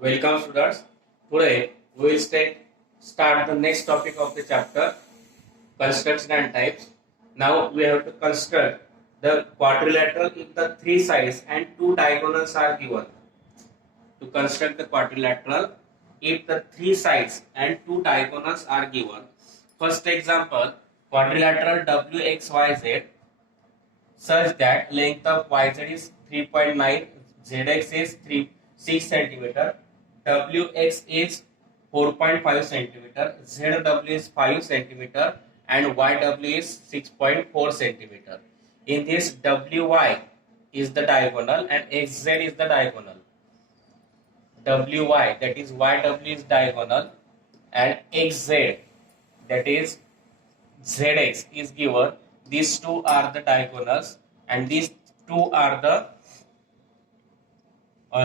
Welcome students. Today we will start the next topic of the chapter construction and types. Now we have to construct the quadrilateral if the three sides and two diagonals are given. To construct the quadrilateral if the three sides and two diagonals are given. First example, quadrilateral WXYZ such that length of YZ is 3.9, ZX is 6 centimeter, WX is 4.5 centimeter, ZW is 5 centimeter, and YW is 6.4 centimeter. In this, WY is the diagonal and XZ is the diagonal. WY, that is YW, is diagonal, and XZ, that is ZX, is given. These two are the diagonals and these two are the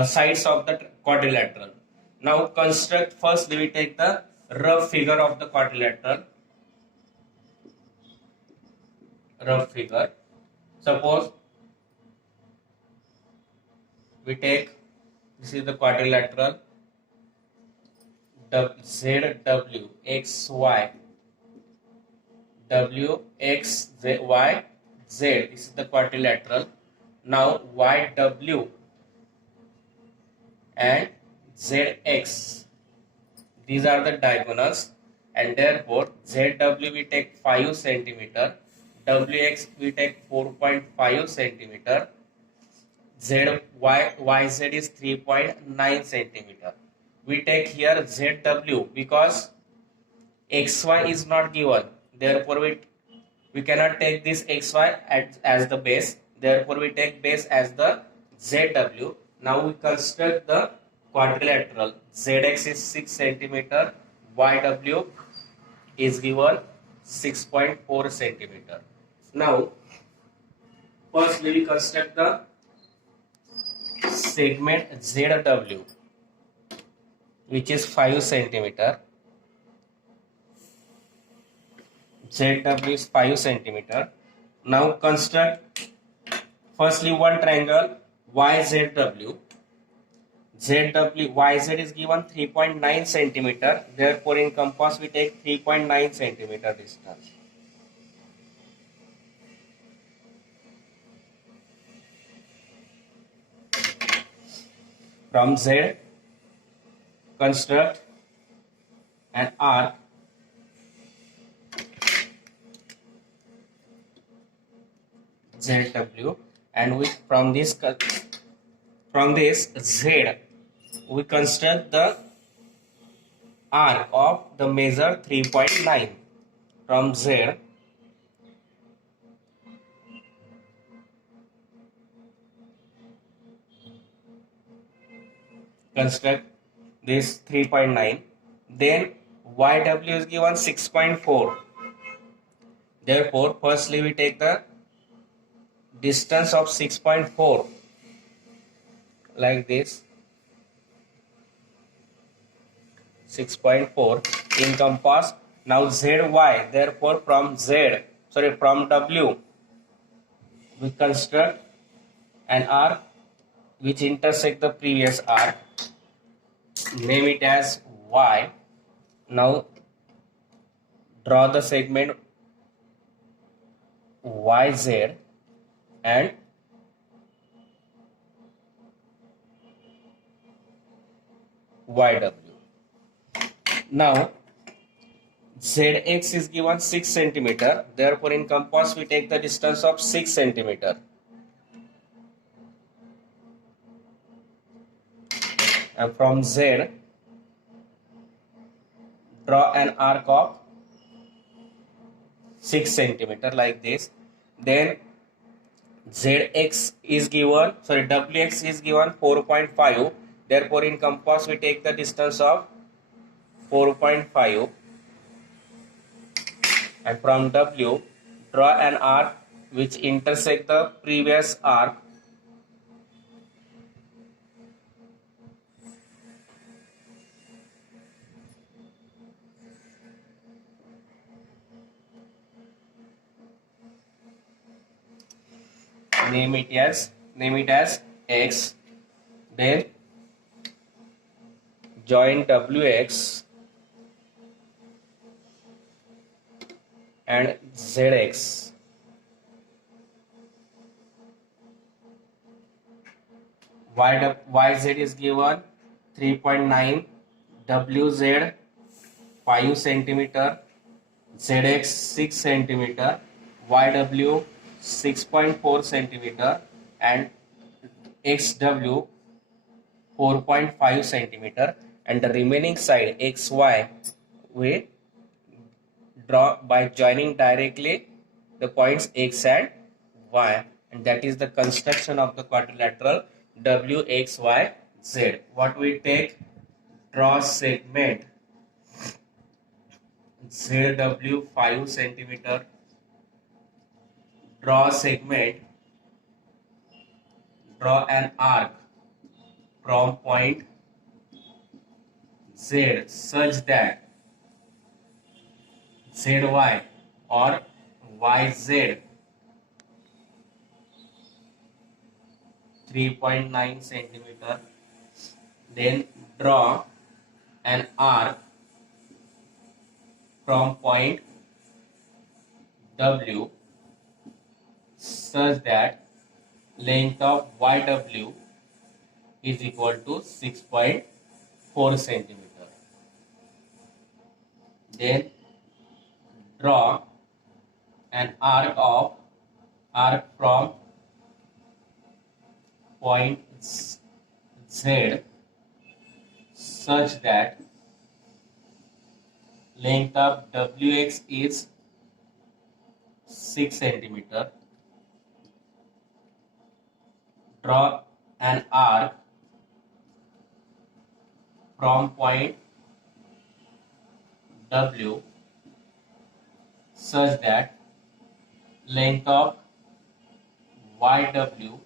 sides of the quadrilateral. Now construct, first we take the rough figure of the quadrilateral. Rough figure. Suppose we take, this is the quadrilateral, ZW, XY, W, X, Z, Y, Z. This is the quadrilateral. Now YW and ZX, these are the diagonals, and therefore ZW we take 5 centimeter, WX we take 4.5 centimeter, YZ is 3.9 centimeter. We take here ZW because XY is not given, therefore we cannot take this XY as the base, therefore we take base as the ZW. Now we construct the quadrilateral. ZX is 6 centimeter, YW is given 6.4 centimeter. Now first we will construct the segment ZW, which is 5 centimeter. ZW is 5 centimeter. Now construct firstly one triangle YZW. YZ is given 3.9 centimeter. Therefore, in compass we take 3.9 centimeter distance. From Z, construct an arc ZW, and from this Z we construct the arc of the measure 3.9 from Z. Construct this 3.9. Then YW is given 6.4. Therefore, firstly we take the distance of 6.4 like this. 6.4 in compass. Now ZY, therefore from W we construct an arc which intersect the previous arc. Name it as Y. Now draw the segment YZ and YW. Now ZX is given 6 centimeter. Therefore, in compass we take the distance of 6 centimeter. And from Z, draw an arc of 6 centimeter like this. Then WX is given 4.5. Therefore, in compass we take the distance of 4.5. And from W, draw an arc which intersect the previous arc. Name it as X. Then join WX and ZX. YZ is given 3.9, WZ 5 centimeter, ZX 6 centimeter, YW 6.4 centimeter, and XW 4.5 centimeter, and the remaining side XY we draw by joining directly the points X and Y, and that is the construction of the quadrilateral WXYZ. What we take? Draw segment ZW 5 centimeter, draw an arc from point Z such that ZY or YZ 3.9 centimeter. Then draw an arc from point W such that length of YW is equal to 6.4 centimeter. Then draw an arc from point Z such that length of WX is 6 centimeter. Draw an arc from point W such that length of YW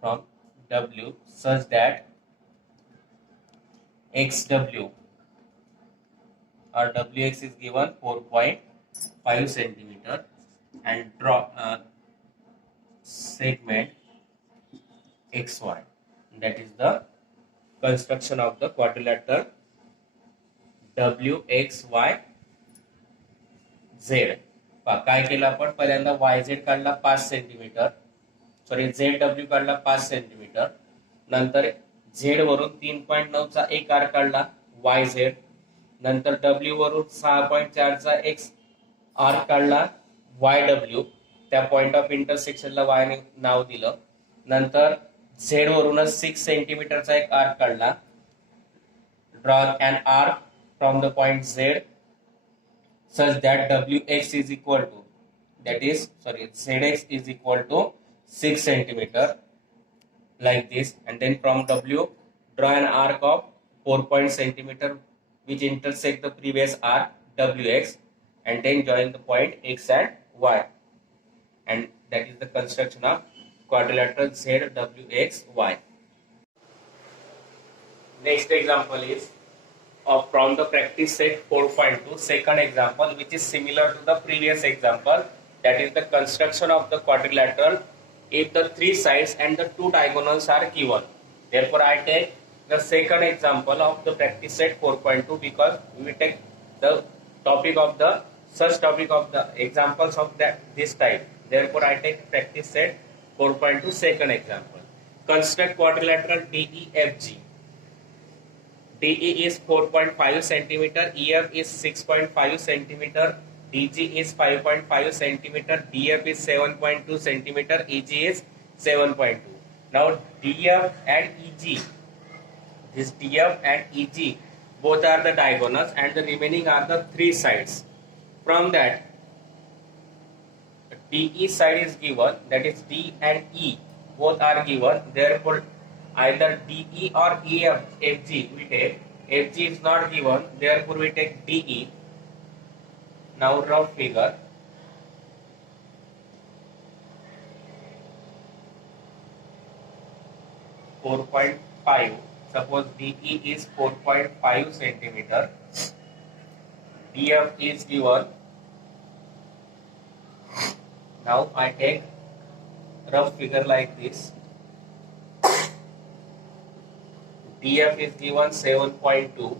from W such that XW or WX is given 4.5 centimeter, and draw a segment XY. That is the construction of the quadrilateral WXYZ. काय केलं आपण? पहिल्यांदा YZ काढला 5 centimetre, sorry ZW काढला 5 centimetre, नंतर Z वरून 3.9 चा एक आर्क काढला YZ, नंतर W वरून 6.4 चा एक आर्क काढला YW, त्या पॉइंट ऑफ इंटरसेक्शनला Y ने नाव दिलं, नंतर Z वरूनच 6 सेंटीमीटरचा एक आर्क काढला. Draw an arc from the point Z such that WX is equal to, ZX is equal to 6 centimeter, like this, and then from W draw an arc of 4 centimeter which intersect the previous arc WX, and then join the point X and Y, and that is the construction of quadrilateral ZWXY. Next example is from the practice set 4.2, second example, which is similar to the previous example, that is the construction of the quadrilateral if the three sides and the two diagonals are given. Therefore, I take the second example of the practice set 4.2 because we take the topic of the examples of this type. Therefore, I take practice set 4.2 second example. Construct quadrilateral DEFG. DE is 4.5 centimeter, EF is 6.5 centimeter, DG is 5.5 centimeter, DF is 7.2 centimeter, EG is 7.2. Now DF and EG, this DF and EG both are the diagonals and the remaining are the three sides. From that, DE side is given, that is D and E both are given. Therefore, either DE or EF, FG we take. FG is not given, therefore we take DE. Now rough figure. .5. Suppose DE is 4.5 centimeter. DF is given. Now I take rough figure like this. DF is given 7.2,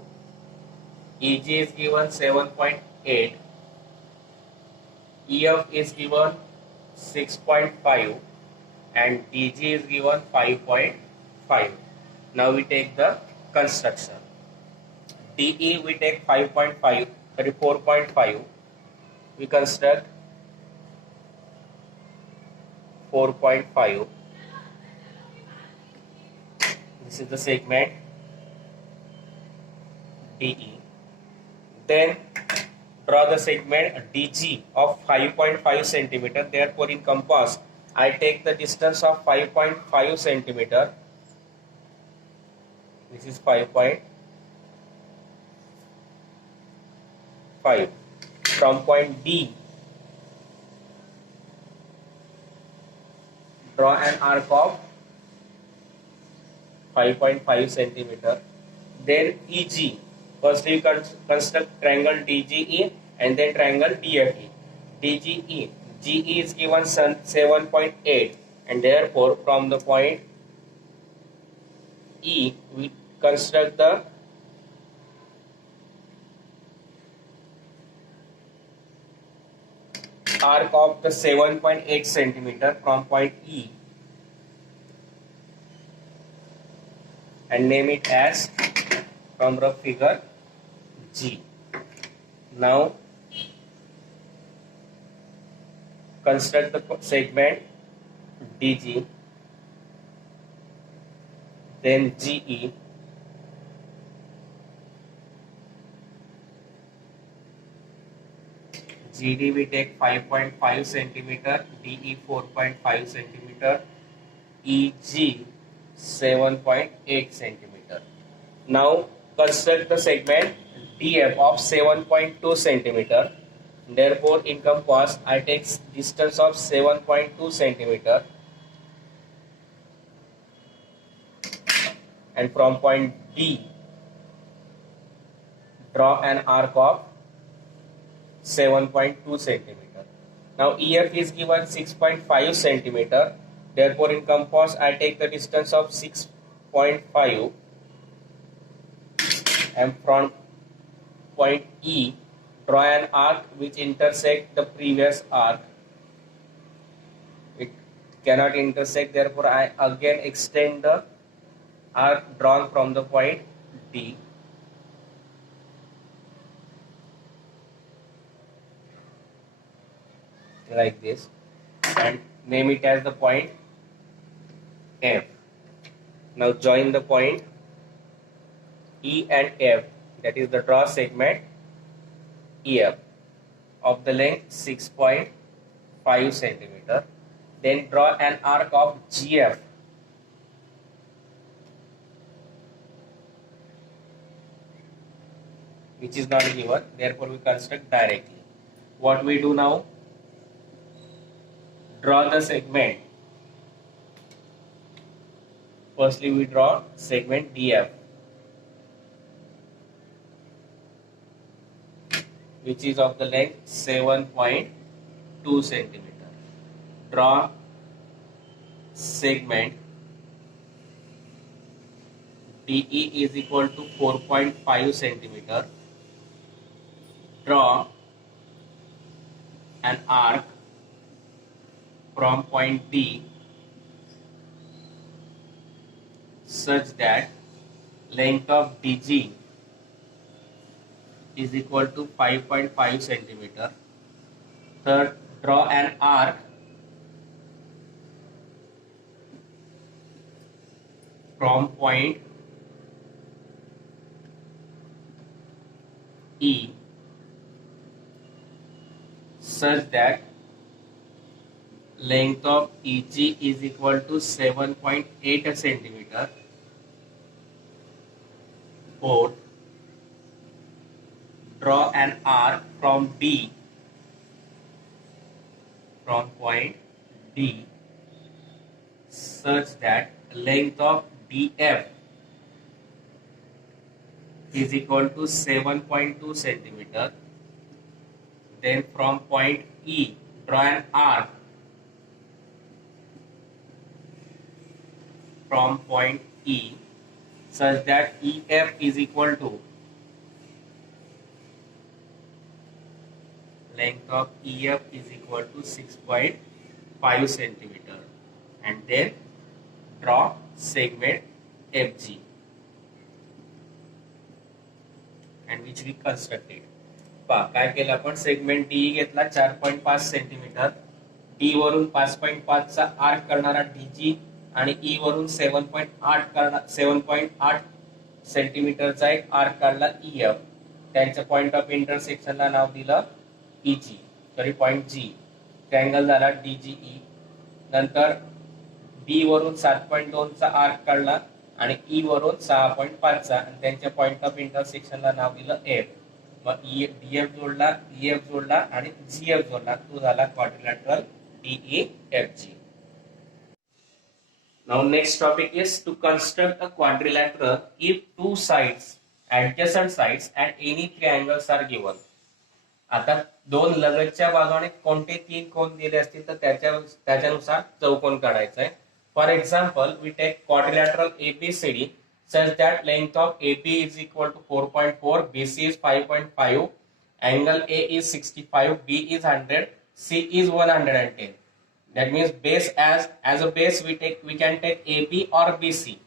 EG is given 7.8, EF is given 6.5 and DG is given 5.5. Now we take the construction. DE we take 5.5, 4.5. We construct 4.5. This is the segment DE. Then draw the segment DG of 5.5 centimeter. Therefore, in compass, I take the distance of 5.5 centimeter. This is 5.5 from point D. Draw an arc of 5.5 centimeter. Then EG. First we construct triangle DGE and then triangle DFE. DGE. GE is given 7.8 and therefore from the point E we construct the arc of the 7.8 centimeter from point E and name it as from the figure G. Now construct the segment DG, then GE, GD we take 5.5 centimeter, DE 4.5 centimeter, EG 7.8 centimeter. Now construct the segment DF of 7.2 centimeter. Therefore, in compass, I take distance of 7.2 centimeter and from point D, draw an arc of 7.2 centimeter. Now, EF is given 6.5 centimeter. Therefore, in compass, I take the distance of 6.5 and from point E, draw an arc which intersect the previous arc. It cannot intersect, therefore I again extend the arc drawn from the point D. Like this and name it as the point F. Now join the point E and F, that is the draw segment EF of the length 6.5 centimeter. Then draw an arc of GF which is not given, therefore we construct directly. What we do now? Draw the segment. Firstly we draw segment DF which is of the length 7.2 centimeter. Draw segment DE is equal to 4.5 centimeter. Draw an arc from point D such that length of DG is equal to 5.5 centimeter. Third, draw an arc from point E such that length of EG is equal to 7.8 centimeter. Fourth, draw an arc from D, from point D, such that length of DF is equal to 7.2 centimeter. Then from point E, draw an arc from point E such that EF is equal to length of EF is equal to 6.5 centimeter, and then draw segment FG, and which we constructed. काय केलं आपण, segment D घेतला 4.5 centimetre, D वरून 5.5 चा arc करणारा DG आणि ई वरून 7.8 सेंटीमीटरचा एक आर्क काढला ईएफ. त्यांच्या पॉइंट ऑफ इंटरसेक्शनला नाव दिलं ईजी, सॉरी पॉइंट जी. ट्रँगल झाला डीजीई. नंतर डी वरून 7.2 चा आर्क काढला आणि ई वरून 6.5 चा, आणि त्यांच्या पॉइंट ऑफ इंटरसेक्शनला नाव दिलं एफ. मग डीएफ जोडला, ईएफ जोडला आणि जीएफ जोडला, तो झाला quadrilateral DEFG. Now next topic is to construct a quadrilateral if two sides, adjacent sides at any triangles are given. आता दोन लगतच्या बाजूने कोणते तीन कोण दिले असतील तर त्याच्यानुसार चौकोन काढायचा आहे. For example we take quadrilateral ABCD such that length of AB is equal to 4.4, BC is 5.5, angle A is 65, B is 100, C is 110. That means base as a base we can take AB or BC.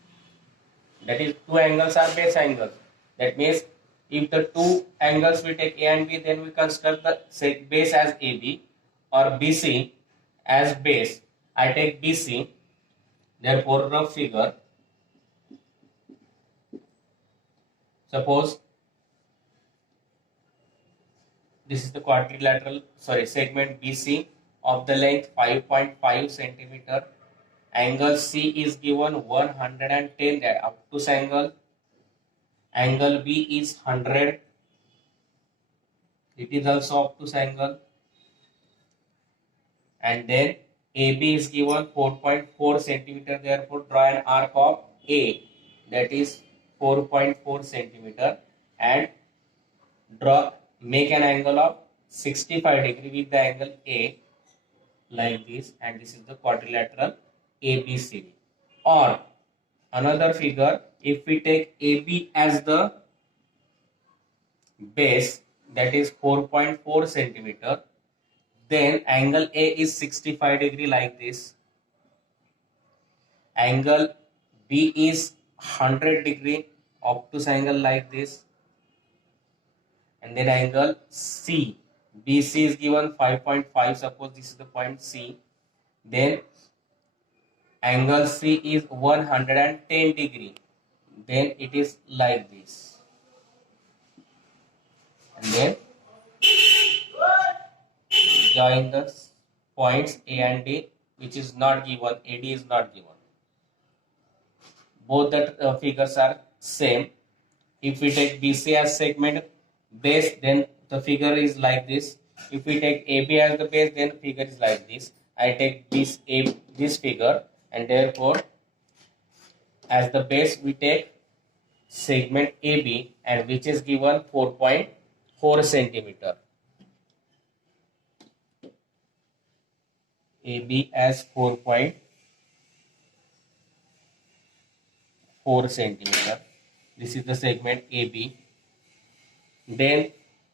That is two angles are base angles. That means if the two angles we take A and B, then we construct the base as AB or BC as base. I take BC. Therefore, rough figure. Suppose this is the segment BC of the length 5.5 centimeter. Angle C is given 110, that obtuse angle. Angle B is 100. It is also obtuse angle. And then AB is given 4.4 centimeter. Therefore, draw an arc of A, that is 4.4 centimeter, and make an angle of 65 degree with the angle A like this, and this is the quadrilateral ABCD. Or another figure, if we take AB as the base, that is 4.4 centimeter, then angle A is 65 degree like this, angle B is 100 degree, obtuse angle like this, and then angle C, BC is given 5.5, suppose this is the point C, then angle C is 110 degree, then it is like this, and then join the points A and D, which is not given, AD is not given. Both the figures are same. If we take BC as segment base, then the figure is like this. If we take AB as the base, then figure is like this. I take this figure, and therefore as the base we take segment AB, and which is given 4.4 centimeter. AB as 4.4 centimeter. This is the segment AB. Then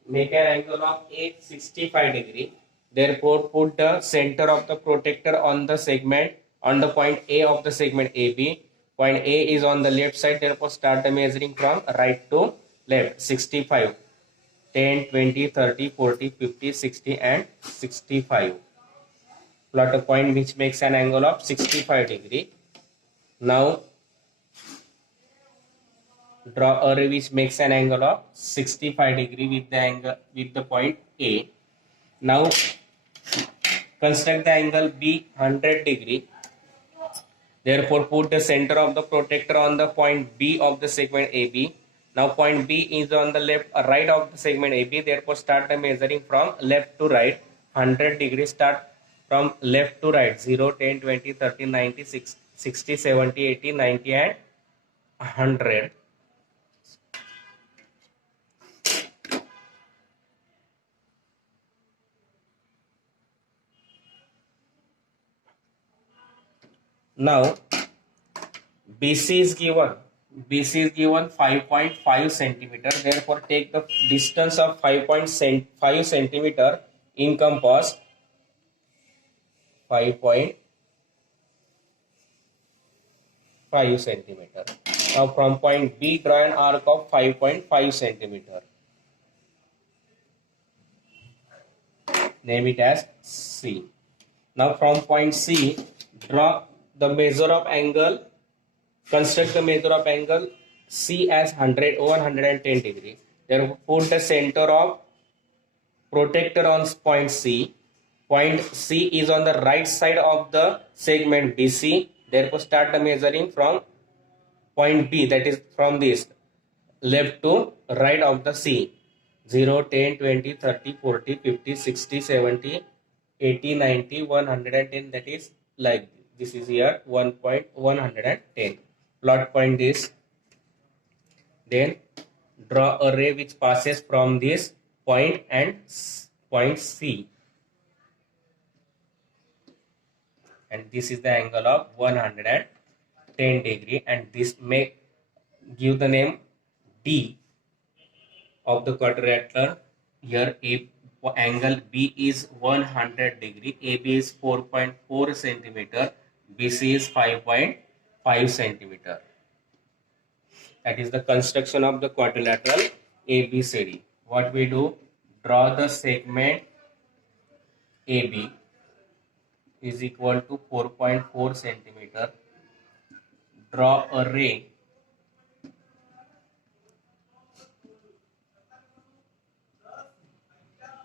make an angle of 65 degree. Therefore, put the center of the protector on the segment, on the point A of the segment AB. Point A is on the left side. Therefore, start the measuring from right to left. 65, 10, 20, 30, 40, 50, 60, and 65. Plot a point which makes an angle of 65 degree. Now draw a ray which makes an angle of 65 degree with the point A. Now construct the angle B 100 degree. Therefore, put the center of the protector on the point B of the segment AB. Now point B is on the right of the segment AB. Therefore, start the measuring from left to right. 100 degree, start from left to right. 0, 10, 20, 30, 90, 60, 70, 80, 90, and 100. Now BC is given BC is given 5.5 centimeter. Therefore, take the distance of 5.5 centimeter in compass 5.5 centimeter. Now, from point B, draw an arc of 5.5 centimeter. Name it as C. Now, from point C, draw the measure of angle. Construct the measure of angle C as 110 degree. Therefore, put the center of protractor on point C. Point C is on the right side of the segment BC. Therefore, start the measuring from point B, that is from this left to right of the C. 0, 10, 20, 30, 40, 50, 60, 70, 80, 90, 110, that is like this is here 1.110. Plot point this. Then draw a ray which passes from this point and point C. And this is the angle of 110 degree, and this may give the name D of the quadrilateral. Here angle B is 100 degree, AB is 4.4 centimeter, BC is 5.5 centimeter. That is the construction of the quadrilateral ABCD. What we do? Draw the segment AB is equal to 4.4 centimeter. Draw a ray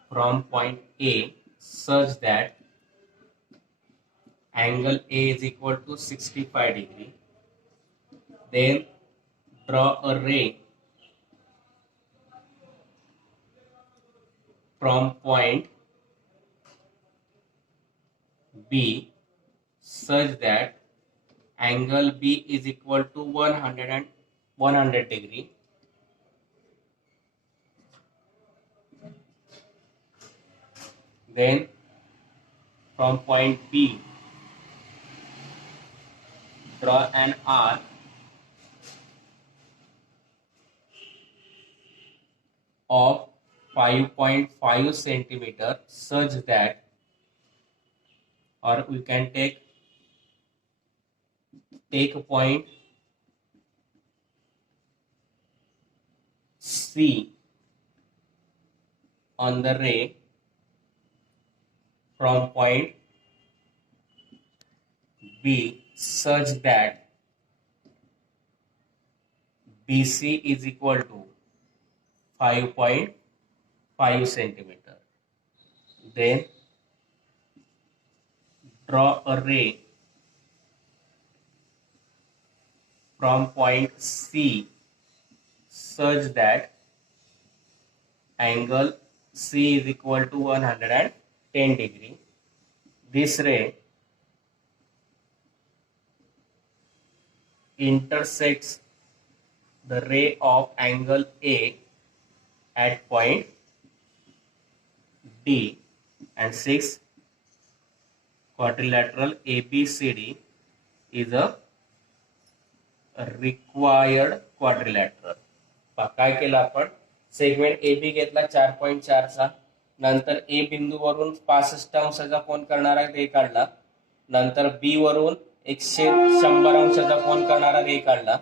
from point A such that angle A is equal to 65 degree. Then draw a ray from point B such that angle B is equal to 100 degree. Then from point B, draw an arc of 5.5 centimeter such that, or we can take a point C on the ray from point B such that BC is equal to 5.5 centimeter. Then draw a ray from point C such that angle C is equal to 110 degree. This ray intersects the ray of angle A at point D, and 6 quadrilateral ABCD is a required quadrilateral. काय केलं आपण? Segment A B घेतला 4.4 चा, नंतर ए बिंदूवरून 65 अंशाचा कोन करणारा रे काढला, नंतर बी वरून 100 अंशाचा कोन करणारा रे काढला,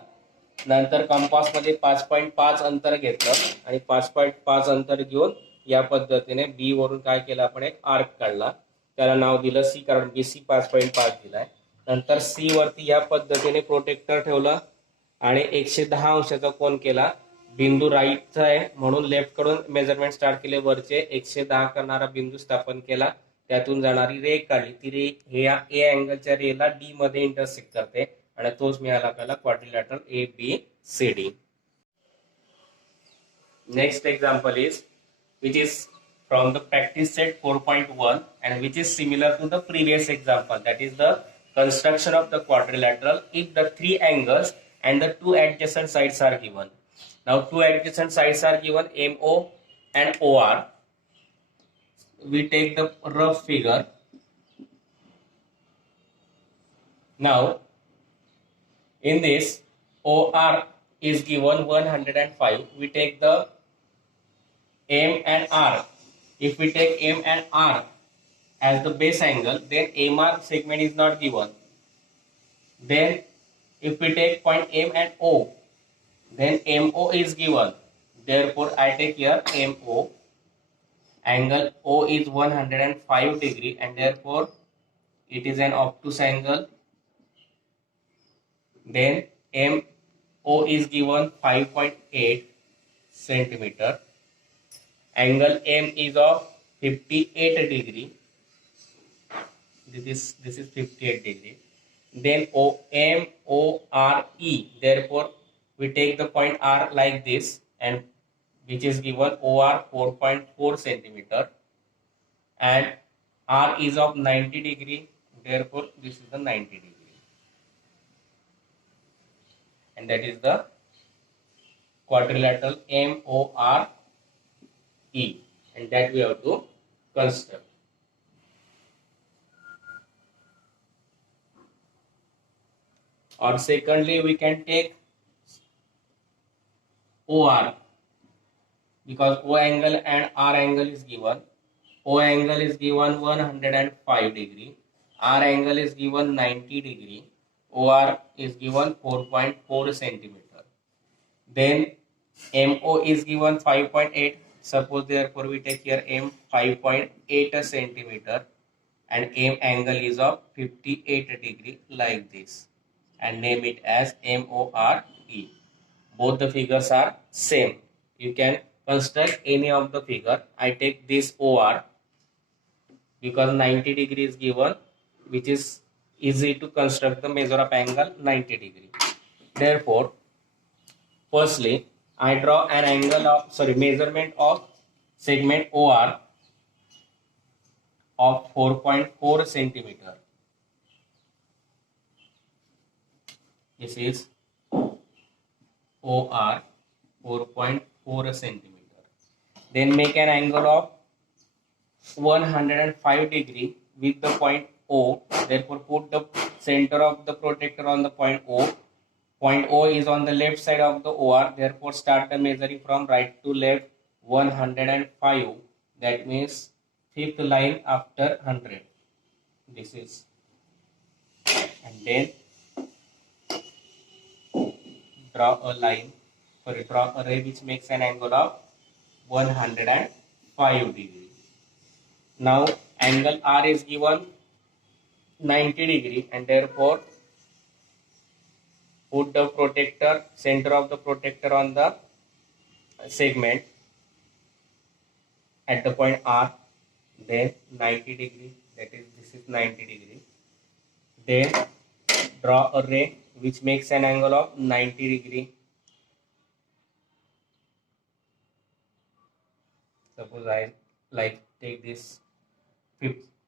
नंतर कंपास मध्ये 5.5 अंतर घेतलं आणि 5.5 अंतर घेऊन या पद्धतीने बी वरून काय केलं आपण एक आर्क काढला, त्याला नाव दिलं सी, कारण बीसी 5.5 दिलाय. नंतर सी वरती या पद्धतीने प्रोटेक्टर ठेवलं आणि 110 अंशाचा कोन केला. बिंदू राईटचा आहे म्हणून लेफ्ट कडून मेजरमेंट स्टार्ट केले, वरचे 110 करणारा बिंदू स्थापन केला, त्यातून जाणारी रे काढली. ती रे हे या ए अँगलच्या रेला डी मध्ये इंटरसेक्ट करते आणि तोच मिळाला आपल्याला quadrilateral ABCD. Next example is, which is from the practice set 4.1 and which is similar to the previous example, that is the construction of the quadrilateral if the three angles and the two adjacent sides are given. Now two adjacent sides are given, MO and OR. We take the rough figure. Now in this OR is given 105. We take the M and R. If we take M and R as the base angle, then MR segment is not given. Then if we take point M and O, then MO is given. Therefore, I take here MO. Angle O is 105 degree, and therefore it is an obtuse angle. Then MO is given 5.8 centimeter. Angle M is of 58 degree. This is 58 degree. Then MORE. Therefore, we take the point R like this, and which is given OR 4.4 centimeter, and R is of 90 degree. Therefore, this is the 90 degree, and that is the quadrilateral MORE, and that we have to construct. Or secondly, we can take OR, because O angle and R angle is given. O angle is given 105 degree, R angle is given 90 degree, OR is given 4.4 centimeter. Then MO is given 5.8. Suppose therefore we take here M 5.8 centimeter, and M angle is of 58 degree like this, and name it as MORE. Both the figures are same. You can construct any of the figure. I take this OR because 90 degree is given, which is easy to construct the measure of angle 90 degree. Therefore, firstly, I draw an angle of measurement of segment OR of 4.4 centimeter. This is OR 4.4 centimeter. Then make an angle of 105 degree with the point O. Therefore, put the center of the protector on the point O. Point O is on the left side of the OR. Therefore, start the measuring from right to left 105. That means fifth line after 100. This is, and then draw a line, draw a ray which makes an angle of 105 degree. Now angle R is given 90 degree, and therefore put the protector, center of the protector on the segment at the point R. Then 90 degree, that is, this is 90 degree. Then draw a ray which makes an angle of 90 degree. Suppose I take this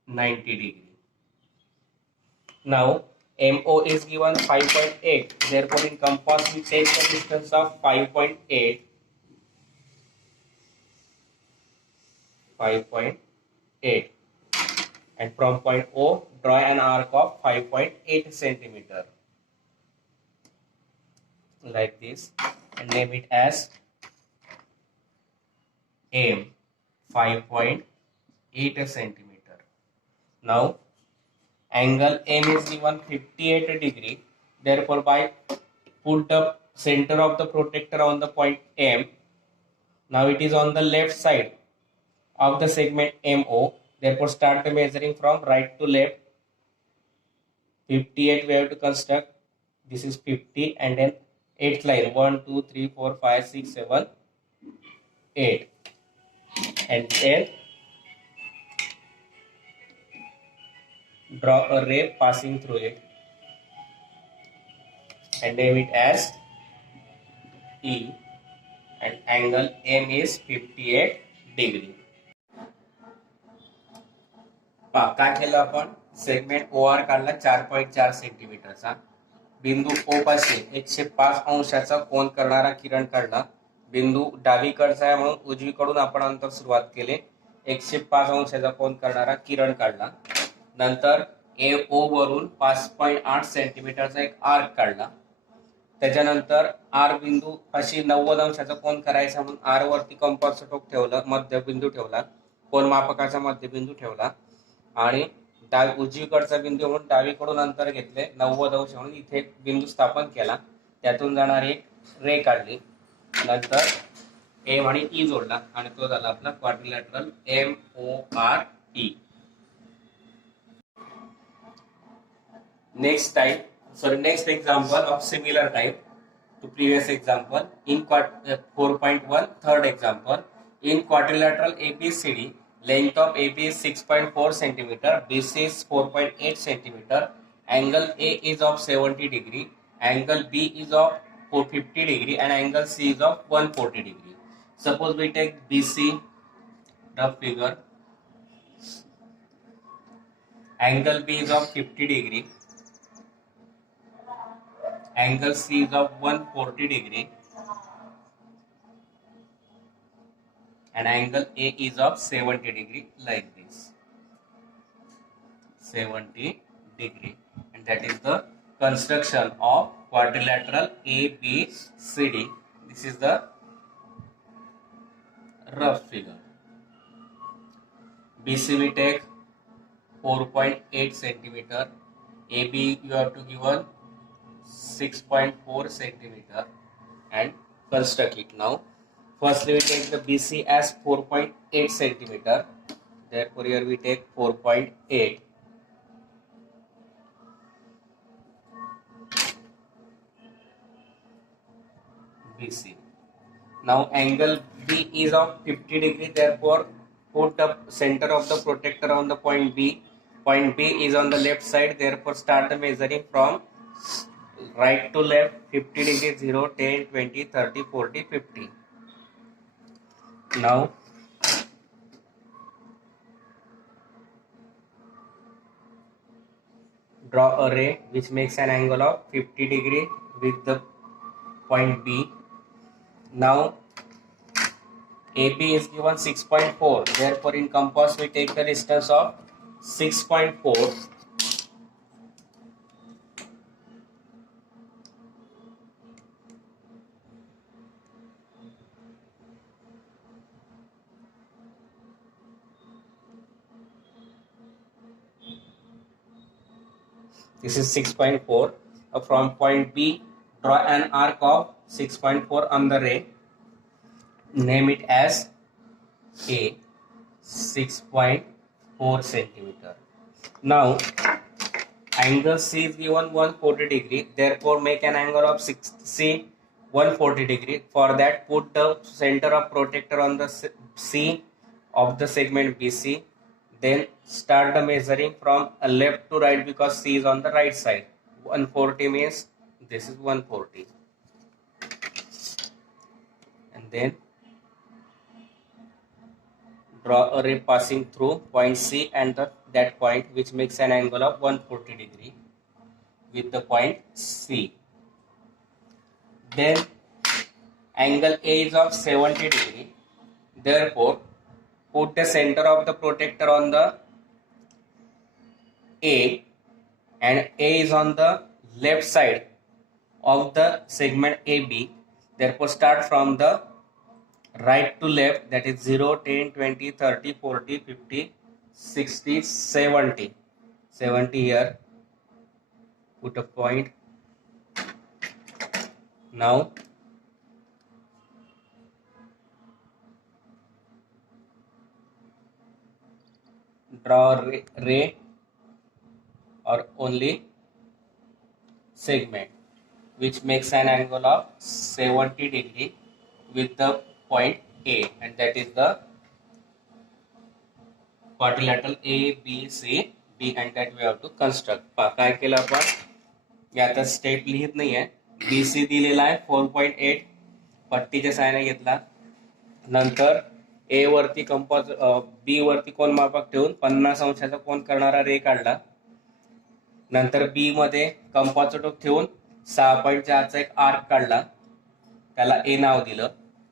90 degree. Now MO is given 5.8. Therefore, in compass we take the distance of 5.8. 5.8, and from point O draw an arc of 5.8 centimeter like this, and name it as M 5.8 centimeter. Now angle M is given 58 degree. Therefore, by put the center of the protector on the point M. Now it is on the left side of the segment MO. Therefore, start the measuring from right to left. 58 we have to construct. This is 50, and then 8th line 1, 2, 3, 4, 5, 6, 7, 8, and then draw a ray passing through it and name it as E, and angle M is 58 degree. काय केलं आपण segment OR काढला 4.4 सेंटीमीटरचा. बिंदू O पाशी 105 अंशाचा कोन करणारा किरण काढला. बिंदू डावीकडचा आहे म्हणून उजवीकडून आपण अंतर सुरुवात केले. 105 अंशाचा कोन करणारा किरण काढला. नंतर AO वरून 5.8 सेंटीमीटरचा एक आर्क काढला. त्याच्यानंतर आर बिंदू अशी 90 अंशाचा कोन करायचा म्हणून आर वरती कंपासचं टोक ठेवलं, मध्यबिंदू ठेवला, कोन मापकाचा मध्यबिंदू ठेवला आणि उजवीकडचा बिंदू म्हणून डावीकडून अंतर घेतले 90 अंश म्हणून इथे एक बिंदू स्थापन केला, त्यातून जाणारी एक रे काढली, नंतर एम आणि ई जोडला आणि तो झाला आपला quadrilateral MORE. Next example of similar type to previous example in 4.1 third example. In quadrilateral ABCD, length of AB is 6.4 cm, BC is 4.8 cm, angle A is of 70 degree, angle B is of 50 degree and angle C is of 140 degree. Suppose we take BC, rough figure, angle B is of 50 degree, angle C is of 140 degree and angle A is of 70 degree, like this, 70 degree, and that is the construction of quadrilateral ABCD. This is the rough figure. BC we take 4.8 centimeter, AB you have to given 6.4 centimeter and construct it. Now firstly we take the BC as 4.8 centimeter, therefore here we take 4.8. BC. Now angle B is of 50 degree, therefore put the center of the protector on the point B. Point B is on the left side, therefore start the measuring from right to left, 50 degree, 0, 10, 20, 30, 40, 50. Now draw a ray which makes an angle of 50 degree with the point B. Now AB is given 6.4, therefore in compass we take the distance of 6.4. This is 6.4. From point B, draw an arc of 6.4 on the ray. Name it as A, 6.4 centimeter. Now, angle C is given 140 degree. Therefore, make an angle of C 140 degree. For that, put the center of protector on the C of the segment BC. Then start the measuring from left to right because C is on the right side. 140 means this is 140. And then draw a ray passing through point C and that point, which makes an angle of 140 degree with the point C. Then angle A is of 70 degree. Therefore, put the center of the protector on the A and A is on the left side of the segment AB. Therefore, start from the right to left, that is 0, 10, 20, 30, 40, 50, 60, 70. 70 here. Put a point. Now, draw ray or only segment which makes an angle of 70 degree with the point A, and that is the quadrilateral ABCD, and that we have to construct. काय केलं आपण आता step लिहित नाहीये. BC दिलेला आहे 4.8, पट्टीच्या साहाय्याने घेतला. नंतर A वरती कंपास B वरती कोन मापक ठेवून 50 अंशाचा कोन करणारा रे काढला. नंतर B मध्ये कंपासचं टोक ठेवून 6.4 चा एक आर्क काढला, त्याला A नाव दिलं.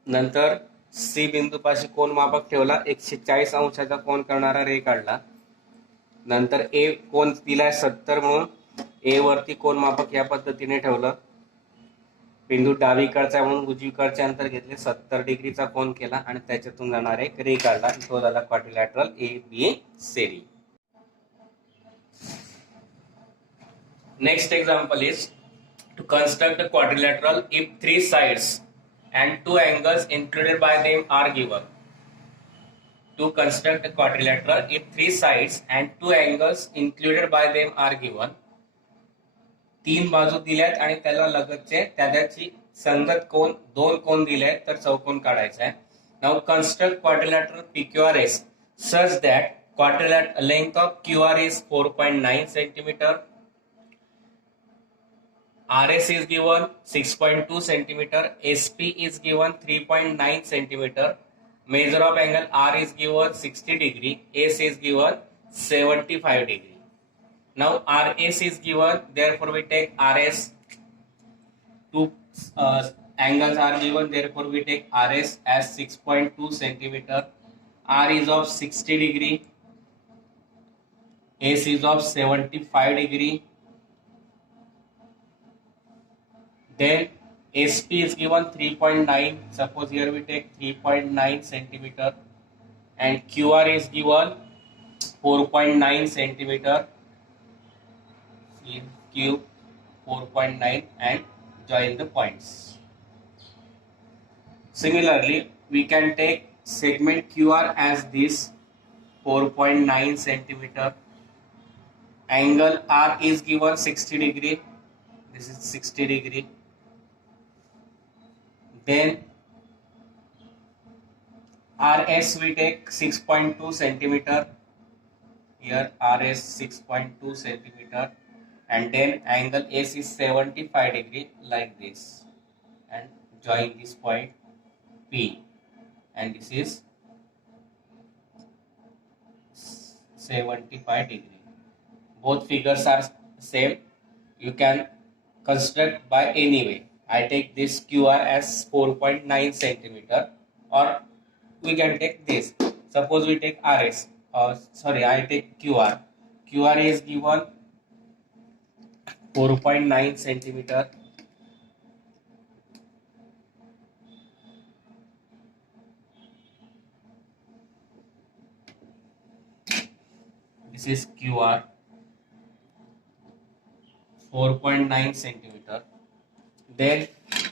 नंतर C बिंदूपाशी कोन मापक ठेवला, 140 अंशाचा कोन करणारा रे काढला. नंतर A कोन दिलाय 70 म्हणून A वरती कोन मापक या पद्धतीने ठेवलं. बिंदू डावीकडचा म्हणून उजवीकडचे अंतर घेतले, 70 डिग्रीचा कोन केला आणि त्याच्यातून जाणार एक रे काढला, तो झाला quadrilateral ABCD. Next example is to construct a quadrilateral if 3 sides and 2 angles included by them are given. To construct a quadrilateral if 3 sides and 2 angles included by them are given. 3 बाजू दिल्यात आणि त्याला लगतचे त्याची संगत कोन 2 कोन दिले तर चौकोन काढायचा आहे. Now construct quadrilateral PQRS such that quadrilateral length of QR is 4.9 centimeter. RS is given 6.2 centimeter, SP is given 3.9 centimeter, measure of angle R is given 60 degree, S is given 75 degree. Now RS is given, therefore we take RS. Two angles are given, therefore we take RS as 6.2 centimeter. R is of 60 degree, S is of 75 degree. Then SP is given 3.9. Suppose here we take 3.9 centimeter, and QR is given 4.9 centimeter. Cube 4.9 and join the points. Similarly, we can take segment QR as this 4.9 centimeter. Angle R is given 60 degree. This is 60 degree. Then RS we take 6.2 centimeter. Here RS 6.2 centimeter, and then angle S is 75 degree like this, and join this point P, and this is 75 degree. Both figures are same. You can construct by any way. I take this QR as 4.9 centimeter, or we can take this. Suppose we take RS. I take QR. QR is given 4.9 centimeter. This is QR 4.9 centimeter. Then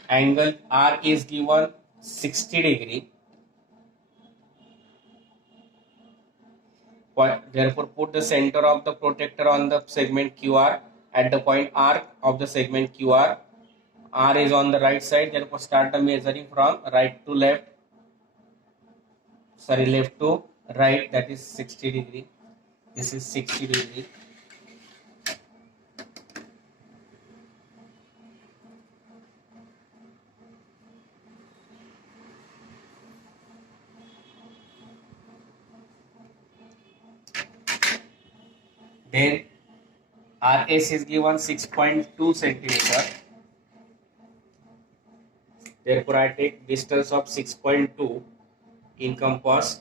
angle R is given 60 degree. Therefore put the center of the protector on the segment QR at the point R of the segment QR. R is on the right side, therefore start the measuring from left to right, that is 60 degree. This is 60 degree. Then RS is given 6.2 centimeter. Therefore I take distance of 6.2 in compass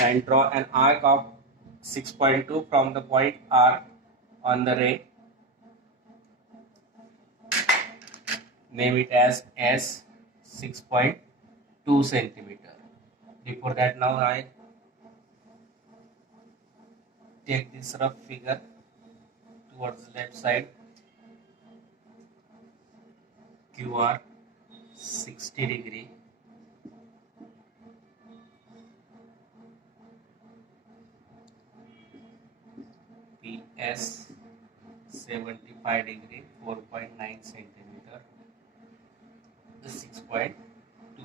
and draw an arc of 6.2 from the point R on the ray. Name it as S 6.2 centimeter. Before that, now I take this rough figure towards the left side. QR 60 degree. PS 75 degree, 4.9 centimeter, 6.2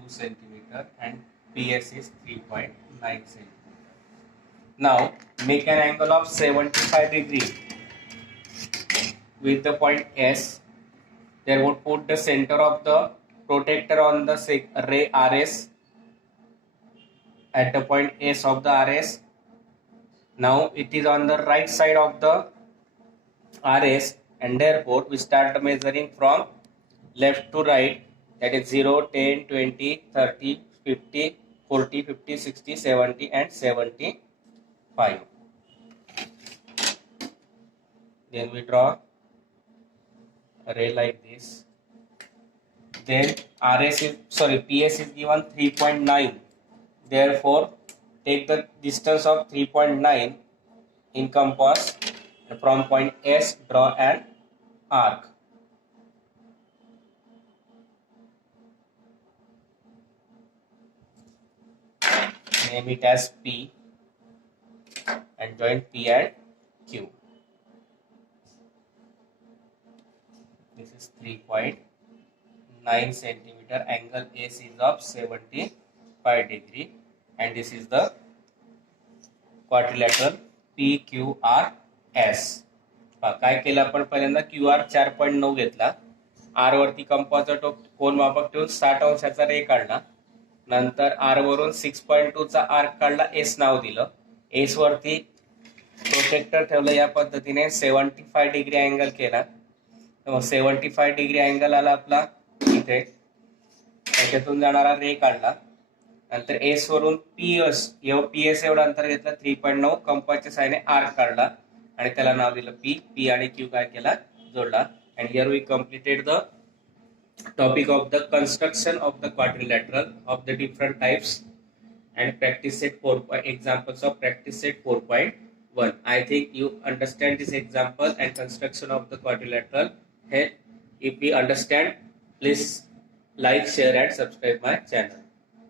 centimeter, and PS is 3.9 centimeter. Now make an angle of 75 degree with the point S. Therefore put the center of the protector on the ray RS at the point S of the RS. Now it is on the right side of the RS, and therefore we start measuring from left to right, that is 0, 10, 20, 30, 50, 40, 50, 60, 70 and 75. Then we draw a ray like this. then PS is given 3.9. Therefore, take the distance of 3.9 in compass, and from point S draw an arc. Name it as P and join P and Q. This is 3.9 centimeter. Angle AC is of 75 degree, and this is the quadrilateral PQRS. काय केलं आपण पहिल्यांदा QR 4.9 घेतला, R वरती कंपासचा कोन मापक ठेवून 60 अंशाचा रे काढला, नंतर R वरून 6.2 चा आर्क काढला, S नाव दिलं, S वरती प्रोटेक्टर ठेवलं, या पद्धतीने 75 डिग्री अँगल केला. तर मग 75 डिग्री अँगल आला आपला इथे, त्याच्यातून जाणारा रे काढला, नंतर एस वरून PS एवढं अंतर घेतलं, 3.9 कंपासच्या साहाय्याने आर्क काढला आणि त्याला नाव दिलं P आणि Q काय केला, जोडला. And here we completed the topic of the construction of the quadrilateral of the different types and practice set 4 examples of practice set 4.1. I think you understand this example and construction of the quadrilateral. Hey, if we understand, please like, share and subscribe my channel.